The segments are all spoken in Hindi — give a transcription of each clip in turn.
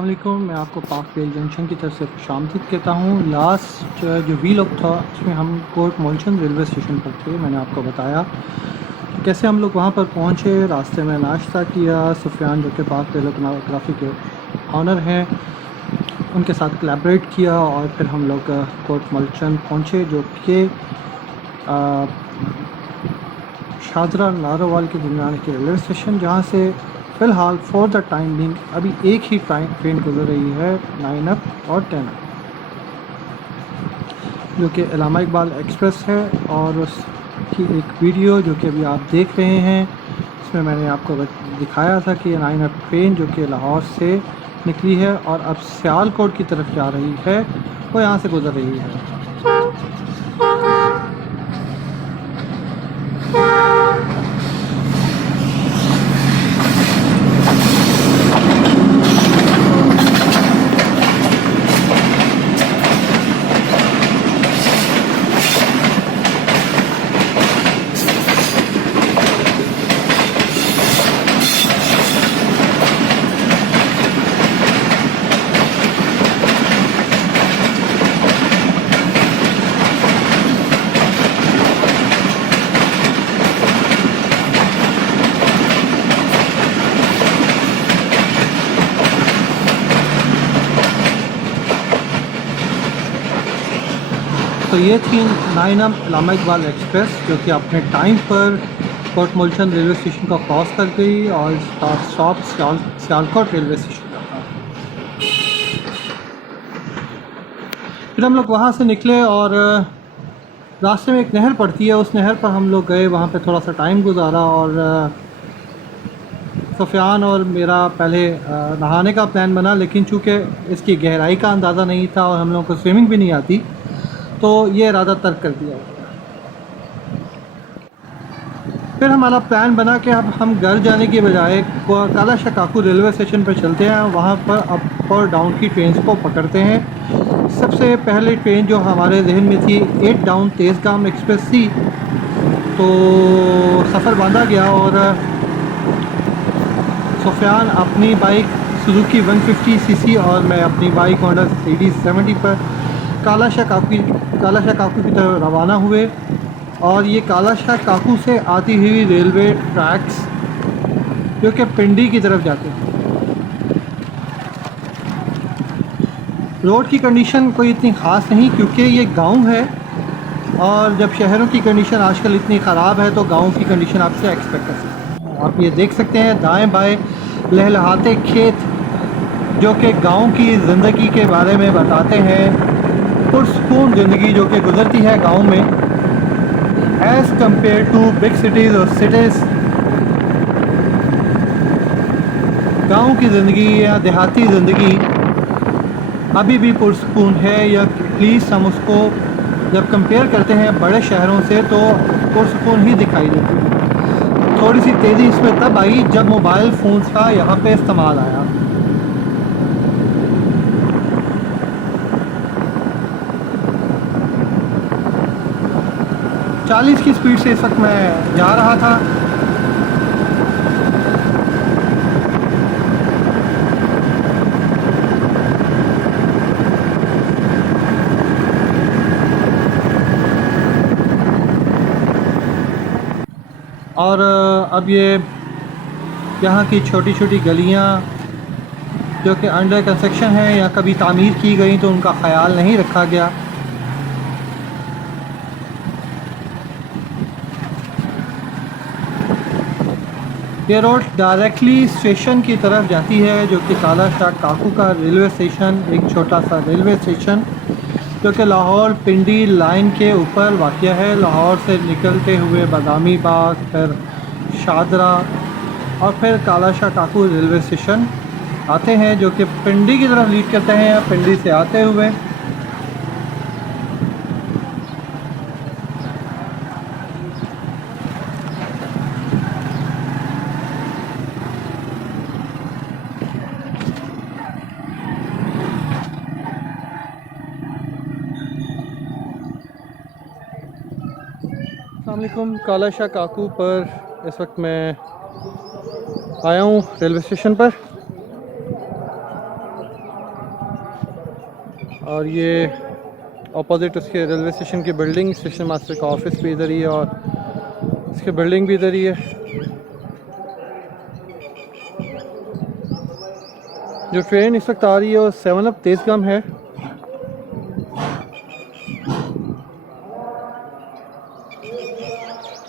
अस्सलाम वालेकुम। मैं आपको पाकवेल जंक्शन की तरफ से खुशामदीद कहता हूँ। लास्ट जो वीलॉग था उसमें हम कोर्ट मोल्शन रेलवे स्टेशन पर थे। मैंने आपको बताया कि कैसे हम लोग वहाँ पर पहुँचे, रास्ते में नाश्ता किया। सुफियान जो कि पाक वेलोग्राफी के ऑनर हैं, उनके साथ कोलैबोरेट किया और फिर हम लोग कोर्ट मोल्शन पहुँचे, जो कि शादरा नारोवाल के दरमियान के रेलवे स्टेशन, जहाँ से फ़िलहाल फॉर द टाइम बिंग अभी एक ही ट्रेन गुजर रही है, 9 अप और 10 अप, जो कि इलामा इकबाल एक्सप्रेस है। और उसकी एक वीडियो जो कि अभी आप देख रहे हैं, इसमें मैंने आपको दिखाया था कि 9 अप ट्रेन जो कि लाहौर से निकली है और अब सियालकोट की तरफ जा रही है, वो यहाँ से गुजर रही है। तो ये थी 9 अप इलामा इकबाल एक्सप्रेस, जो कि अपने टाइम पर कोर्ट मोल्शन रेलवे स्टेशन को क्रॉस कर गई और स्टॉप सियालकोट रेलवे स्टेशन का था। फिर हम लोग वहाँ से निकले और रास्ते में एक नहर पड़ती है, उस नहर पर हम लोग गए, वहाँ पे थोड़ा सा टाइम गुजारा। और सुफियान और मेरा पहले नहाने का प्लान बना, लेकिन चूँकि इसकी गहराई का अंदाज़ा नहीं था और हम लोगों को स्विमिंग भी नहीं आती, तो ये इरादा तर्क कर दिया। फिर हमारा प्लान बना कि अब हम घर जाने के बजाय काला शाह काकू रेलवे स्टेशन पर चलते हैं, वहाँ पर अप और डाउन की ट्रेन को पकड़ते हैं। सबसे पहले ट्रेन जो हमारे जहन में थी 8 डाउन तेज़गाम एक्सप्रेस थी, तो सफ़र बांधा गया और सुफियान अपनी बाइक सुजुकी 150 सीसी और मैं अपनी बाइक होंडा CD70 पर काला शाह काकू की तरफ रवाना हुए। और ये काला शाह काकू से आती हुई रेलवे ट्रैक्स जो कि पिंडी की तरफ जाते हैं। रोड की कंडीशन कोई इतनी ख़ास नहीं, क्योंकि ये गांव है और जब शहरों की कंडीशन आजकल इतनी ख़राब है तो गाँव की कंडीशन आपसे एक्सपेक्ट कर सकते हैं। आप ये देख सकते हैं दाएं बाएं लहलहाते खेत, जो कि गांव की ज़िंदगी के बारे में बताते हैं। पुरसकून ज़िंदगी जो कि गुजरती है गांव में, as compare to big cities और सिटीज़। गांव की ज़िंदगी या देहाती ज़िंदगी अभी भी पुरसकून है, या एटलीस्ट हम उसको जब कंपेयर करते हैं बड़े शहरों से तो पुरसकून ही दिखाई देती है। थोड़ी सी तेज़ी इसमें तब आई जब मोबाइल फ़ोन्स का यहाँ पे इस्तेमाल आया। चालीस की स्पीड से इस वक्त मैं जा रहा था। और अब ये यहाँ की छोटी छोटी गलियाँ जो कि अंडर कंस्ट्रक्शन है या कभी तामीर की गई तो उनका ख्याल नहीं रखा गया। ये रोड डायरेक्टली स्टेशन की तरफ जाती है, जो कि काला शाह काकू का रेलवे स्टेशन, एक छोटा सा रेलवे स्टेशन जो कि लाहौर पिंडी लाइन के ऊपर वाक़या है। लाहौर से निकलते हुए बादामी बाग, फिर शादरा और फिर काला शाह काकू रेलवे स्टेशन आते हैं, जो कि पिंडी की तरफ लीड करते हैं। या पिंडी से आते हुए अस्सलामुअलैकुम। काला शाह काकू पर इस वक्त मैं आया हूँ रेलवे स्टेशन पर। और ये अपोजिट उसके रेलवे स्टेशन की बिल्डिंग, स्टेशन मास्टर का ऑफिस भी इधर ही है और इसकी बिल्डिंग भी इधर ही है। जो ट्रेन इस वक्त आ रही है वो 7 अप तेज़गाम है।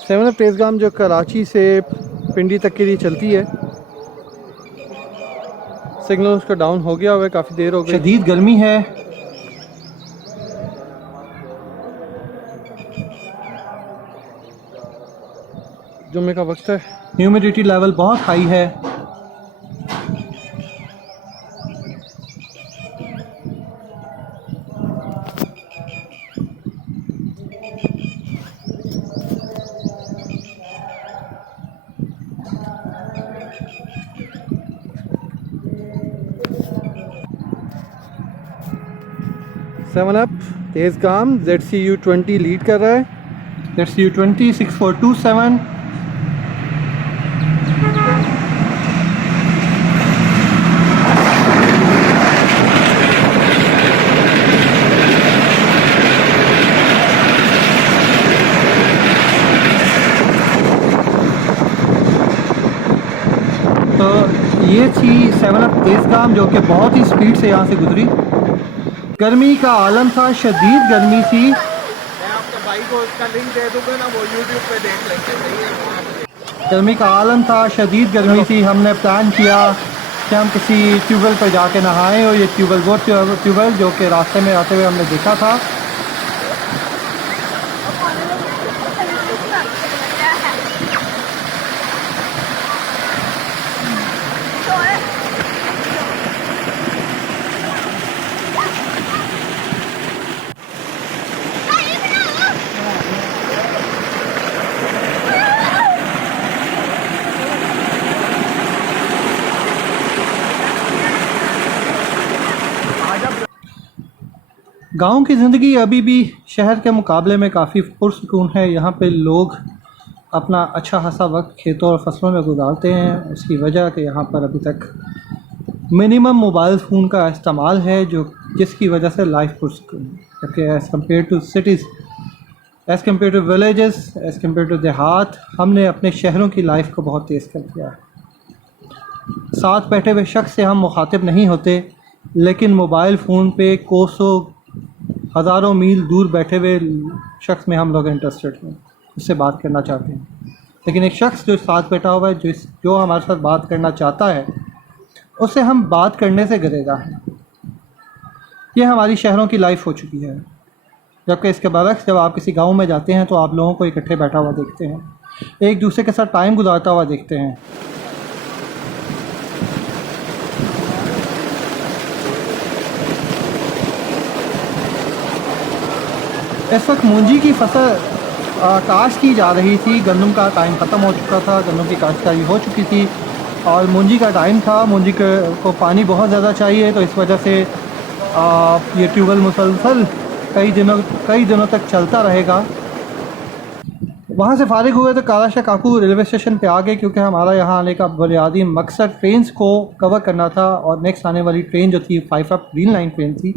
सेवन अप तेज़गाम जो कराची से पिंडी तक के लिए चलती है। सिग्नल उसका डाउन हो गया हुआ है, काफ़ी देर हो गई। शदीद गर्मी है। जुम्मे का वक्त है। ह्यूमिडिटी लेवल बहुत हाई है। Seven up Tezgam ZCU20 lead कर रहा है। ZCU20 6427। तो ये थी 7 अप तेज़गाम जो कि बहुत ही स्पीड से यहाँ से गुजरी। गर्मी का आलम था, शदीद गर्मी थी। मैं आपके भाई को उसका लिंक दे दूंगा ना, वो यूट्यूब पे देख लेंगे। गर्मी का आलम था, शदीद गर्मी थी। हमने प्लान किया कि हम किसी ट्यूबवेल पर जाके नहाएं और ये ट्यूबवेल वो ट्यूबवेल जो कि रास्ते में आते हुए हमने देखा था। गांव की ज़िंदगी अभी भी शहर के मुकाबले में काफ़ी पुरसुकून है। यहाँ पे लोग अपना अच्छा खासा वक्त खेतों और फसलों में गुजारते हैं। उसकी वजह कि यहाँ पर अभी तक मिनिमम मोबाइल फ़ोन का इस्तेमाल है, जिसकी वजह से लाइफ पुरसुकून है। क्योंकि as compare to cities, as compare to villages, as compare to देहात, हमने अपने शहरों की लाइफ को बहुत तेज़ कर दिया है। साथ बैठे हुए शख्स से हम मुखातिब नहीं होते, लेकिन मोबाइल फ़ोन पे कोसों हज़ारों मील दूर बैठे हुए शख्स में हम लोग इंटरेस्टेड हैं, उससे बात करना चाहते हैं। लेकिन एक शख्स जो साथ बैठा हुआ है, जो हमारे साथ बात करना चाहता है, उससे हम बात करने से गरेगा है। ये हमारी शहरों की लाइफ हो चुकी है। जबकि इसके बरक्स जब आप किसी गांव में जाते हैं तो आप लोगों को इकट्ठे बैठा हुआ देखते हैं, एक दूसरे के साथ टाइम गुजारता हुआ देखते हैं। इस वक्त मूंजी की फसल काश्त की जा रही थी। गंदम का टाइम ख़त्म हो चुका था, गंदम की काश्तकारी हो चुकी थी और मूंजी का टाइम था। मूंजी को पानी बहुत ज़्यादा चाहिए, तो इस वजह से ये ट्यूबवेल मुसलसल कई दिनों तक चलता रहेगा। वहाँ से फारिग हुए तो कालाशाह काकू रेलवे स्टेशन पे आ गए, क्योंकि हमारा यहाँ आने का बुनियादी मकसद ट्रेन्स को कवर करना था और नेक्स्ट आने वाली ट्रेन जो थी 5 अप ग्रीन लाइन ट्रेन थी।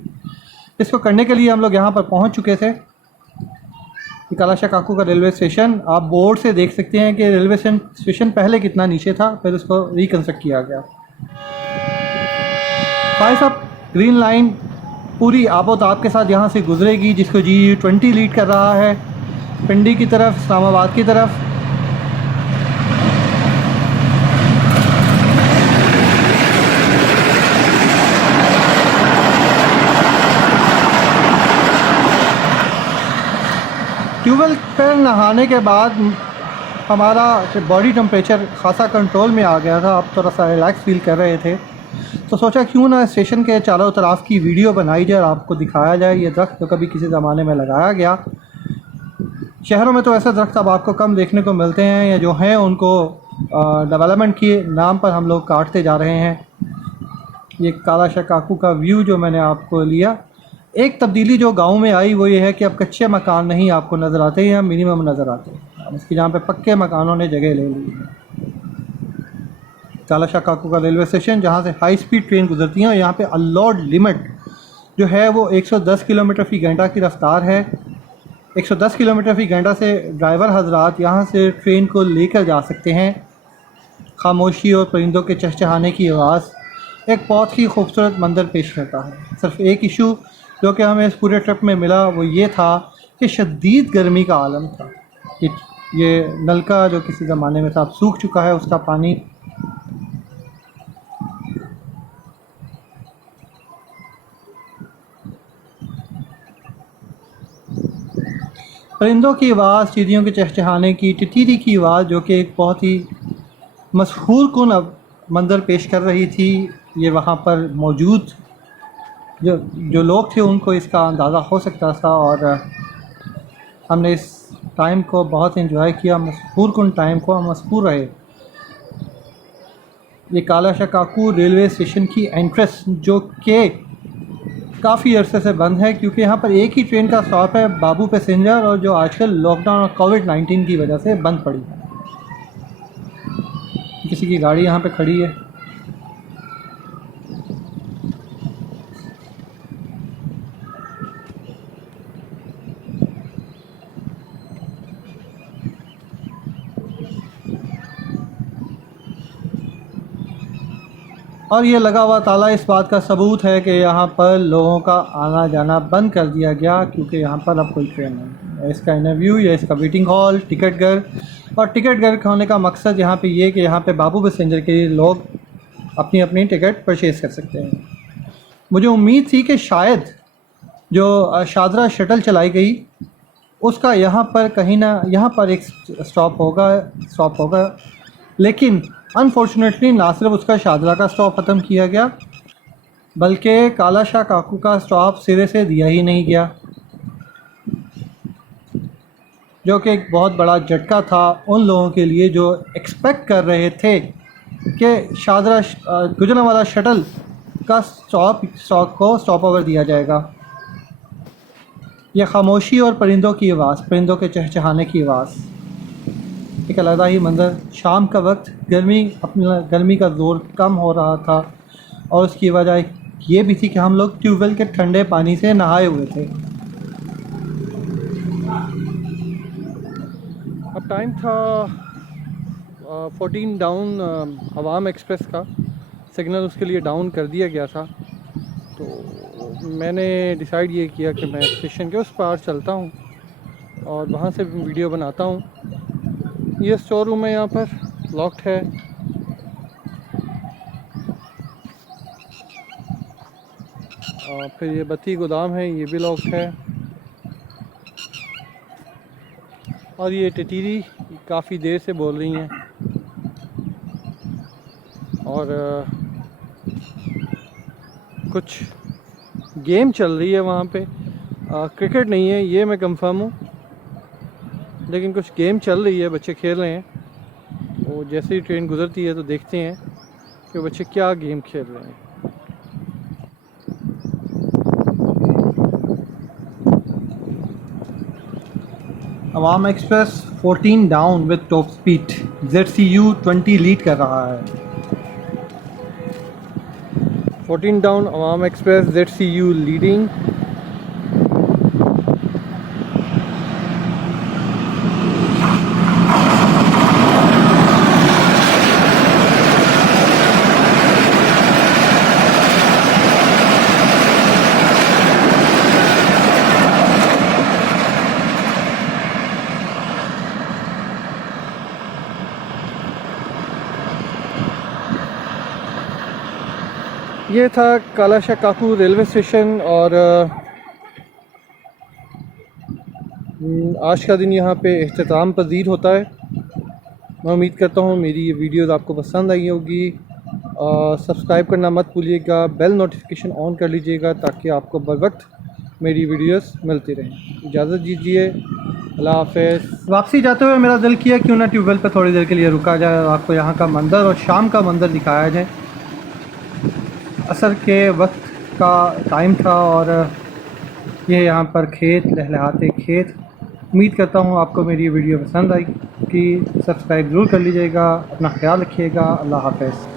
इसको करने के लिए हम लोग यहाँ पर पहुँच चुके थे। कालाशाह काकू का रेलवे स्टेशन आप बोर्ड से देख सकते हैं कि रेलवे स्टेशन पहले कितना नीचे था, फिर उसको रिकंस्ट्रक्ट किया गया। 5 अप ग्रीन लाइन पूरी आबोताब के साथ यहाँ से गुजरेगी, जिसको GU20 लीड कर रहा है पिंडी की तरफ, इस्लामाबाद की तरफ। ट्यूबवेल पर नहाने के बाद हमारा बॉडी टेम्परेचर ख़ासा कंट्रोल में आ गया था। अब थोड़ा सा रिलैक्स फील कर रहे थे, तो सोचा क्यों ना स्टेशन के चारों तरफ की वीडियो बनाई जाए और आपको दिखाया जाए ये दरख्त जो कभी किसी ज़माने में लगाया गया। शहरों में तो ऐसे दरख्त अब आपको कम देखने को मिलते हैं, या जो हैं उनको डेवलपमेंट के नाम पर हम लोग काटते जा रहे हैं। ये कालाशाह काकू का व्यू जो मैंने आपको लिया। एक तब्दीली जो गांव में आई वो ये है कि अब कच्चे मकान नहीं आपको नज़र आते या मिनिमम नज़र आते हैं, इसकी जहाँ पे पक्के मकानों ने जगह ले ली है। कालाशाह काकू का रेलवे स्टेशन, जहाँ से हाई स्पीड ट्रेन गुजरती हैं और यहाँ पे अलाउड लिमिट जो है वो 110 किलोमीटर फ़ी घंटा की रफ़्तार है। 110 किलोमीटर फ़ी घंटा से ड्राइवर हजरात यहाँ से ट्रेन को लेकर जा सकते हैं। खामोशी और परिंदों के चहचहाने की आवाज़ एक बहुत ही खूबसूरत मंज़र पेश करता है। सिर्फ एक इशू जो कि हमें इस पूरे ट्रिप में मिला वो ये था कि शदीद गर्मी का आलम था। ये नलका जो किसी ज़माने में था अब सूख चुका है, उसका पानी परिंदों की आवाज़, चिड़ियों के चहचहाने की, टिटीरी की आवाज़ जो कि एक बहुत ही मसहूर कुन अब मंज़र पेश कर रही थी। ये वहाँ पर मौजूद जो लोग थे उनको इसका अंदाज़ा हो सकता था और हमने इस टाइम को बहुत एंजॉय किया, मसहूर कुन टाइम को हम मसहूर रहे। ये काला शाह काकू रेलवे स्टेशन की एंट्रेंस जो कि काफ़ी अरसे से बंद है क्योंकि यहाँ पर एक ही ट्रेन का स्टॉप है, बाबू पैसेंजर, और जो आजकल लॉकडाउन और कोविड-19 की वजह से बंद पड़ी है। किसी की गाड़ी यहाँ पे खड़ी है। और ये लगा हुआ ताला इस बात का सबूत है कि यहाँ पर लोगों का आना जाना बंद कर दिया गया क्योंकि यहाँ पर अब कोई ट्रेन नहीं। इसका इंटरव्यू या इसका वेटिंग हॉल, टिकट घर, और टिकट घर होने का मकसद यहाँ पे ये कि यहाँ पे बाबू पैसेंजर के लोग अपनी अपनी टिकट परचेज़ कर सकते हैं। मुझे उम्मीद थी कि शायद जो शादरा शटल चलाई गई उसका यहाँ पर कहीं ना यहाँ पर एक स्टॉप होगा, लेकिन अनफॉर्चुनेटली ना सिर्फ उसका शादरा का स्टॉप ख़त्म किया गया बल्कि काला शाह काकू का स्टॉप सिरे से दिया ही नहीं गया, जो कि एक बहुत बड़ा झटका था उन लोगों के लिए जो एक्सपेक्ट कर रहे थे कि शादरा गुजरांवाला शटल का स्टॉप ओवर दिया जाएगा। यह खामोशी और परिंदों की आवाज़, परिंदों के चहचहाने की आवाज़, एक अलग ही मंज़र। शाम का वक्त, गर्मी का ज़ोर कम हो रहा था और उसकी वजह ये भी थी कि हम लोग ट्यूबवेल के ठंडे पानी से नहाए हुए थे। अब टाइम था 14 डाउन अवाम एक्सप्रेस का, सिग्नल उसके लिए डाउन कर दिया गया था। तो मैंने डिसाइड ये किया कि मैं स्टेशन के उस पार चलता हूँ और वहाँ से वीडियो बनाता हूँ। ये स्टोर रूम है, यहाँ पर लॉक्ड है। और फिर ये बत्ती गोदाम है, ये भी लॉक्ड है। और ये टिटीरी काफ़ी देर से बोल रही हैं और कुछ गेम चल रही है वहाँ पे। क्रिकेट नहीं है ये मैं कंफर्म हूँ, लेकिन कुछ गेम चल रही है, बच्चे खेल रहे हैं। वो जैसे ही ट्रेन गुजरती है तो देखते हैं कि बच्चे क्या गेम खेल रहे हैं। अवाम express 14 down with top speed, ZCU 20 lead कर रहा है। 14 डाउन अवाम एक्सप्रेस, ZCU लीडिंग। ये था काला शाह काकू रेलवे स्टेशन और आज का दिन यहाँ पे इख्तिताम पजीर होता है। मैं उम्मीद करता हूँ मेरी ये वीडियोज़ आपको पसंद आई होगी। सब्सक्राइब करना मत भूलिएगा, बेल नोटिफिकेशन ऑन कर लीजिएगा ताकि आपको बर वक्त मेरी वीडियोस मिलती रहें। इजाज़त दीजिए, अल्लाह हाफ़िज़। वापसी जाते हुए मेरा दिल किया क्यों ना ट्यूबवेल पर थोड़ी देर के लिए रुका जाए और आपको यहाँ का मंज़र और शाम का मंज़र दिखाया जाए। असर के वक्त का टाइम था और ये यहाँ पर खेत, लहलहाते खेत। उम्मीद करता हूँ आपको मेरी वीडियो पसंद आई कि सब्सक्राइब ज़रूर कर लीजिएगा। अपना ख्याल रखिएगा। अल्लाह हाफ़िज़।